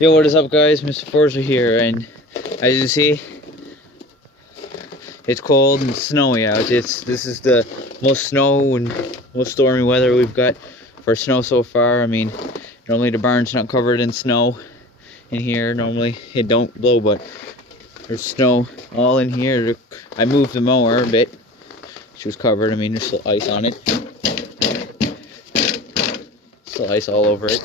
Yo, what is up, guys? Mr. Forza here, and as you see, it's cold and snowy out. This is the most snow and most stormy weather we've got for snow so far. I mean, normally the barn's not covered in snow in here. Normally it don't blow, but there's snow all in here. I moved the mower a bit. She was covered. I mean, there's still ice on it. Still ice all over it.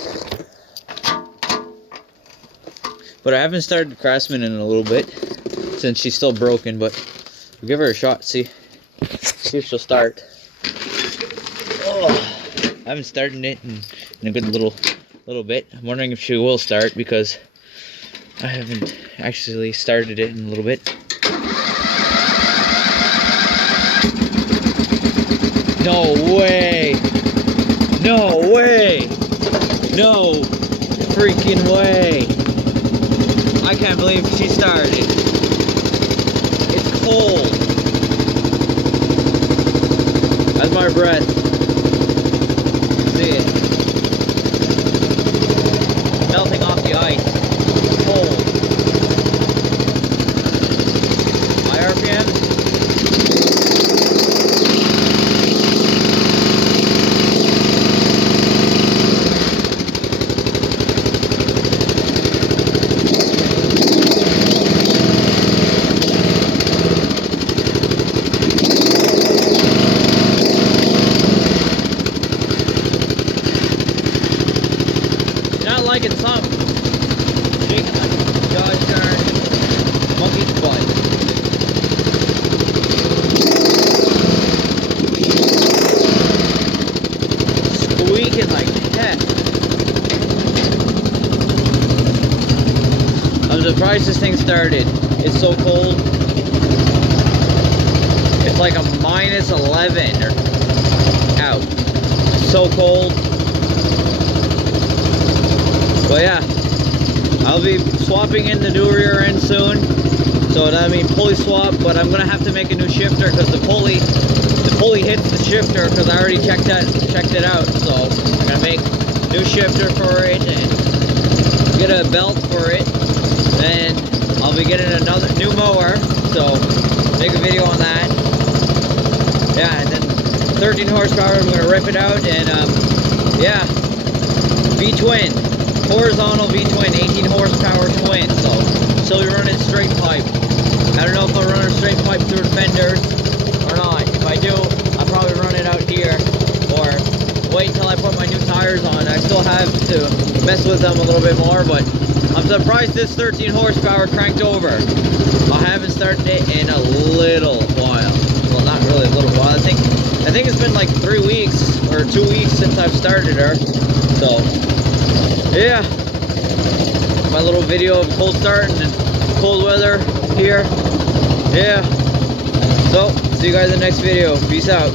But I haven't started the Craftsman in a little bit, since she's still broken, but we'll give her a shot, see if she'll start. Oh, I haven't started it in a good little bit. I'm wondering if she will start, because I haven't actually started it in a little bit. No way! No way! No freaking way! I can't believe she started. It's cold. That's my breath. See it. Melting off the ice. Cold. High RPM. Like it's some big Dodge turn monkey's butt. Squeaking like heck. I'm surprised this thing started. It's so cold. It's like a -11 or out. So cold. But yeah, I'll be swapping in the new rear end soon. So that means pulley swap, but I'm gonna have to make a new shifter because the pulley hits the shifter, because I already checked it out. So I'm gonna make a new shifter for it and get a belt for it. Then I'll be getting another new mower. So make a video on that. Yeah, and then 13 horsepower. I'm gonna rip it out and yeah, V-twin. Horizontal V-twin, 18 horsepower twin, so she'll be running straight pipe. I don't know if I'll run a straight pipe through the fenders or not. If I do, I'll probably run it out here or wait until I put my new tires on. I still have to mess with them a little bit more, but I'm surprised this 13 horsepower cranked over. I haven't started it in a little while. Well, not really a little while. I think it's been like 3 weeks or 2 weeks since I've started her. So yeah, my little video of cold start and cold weather here. Yeah, so see you guys in the next video. Peace out.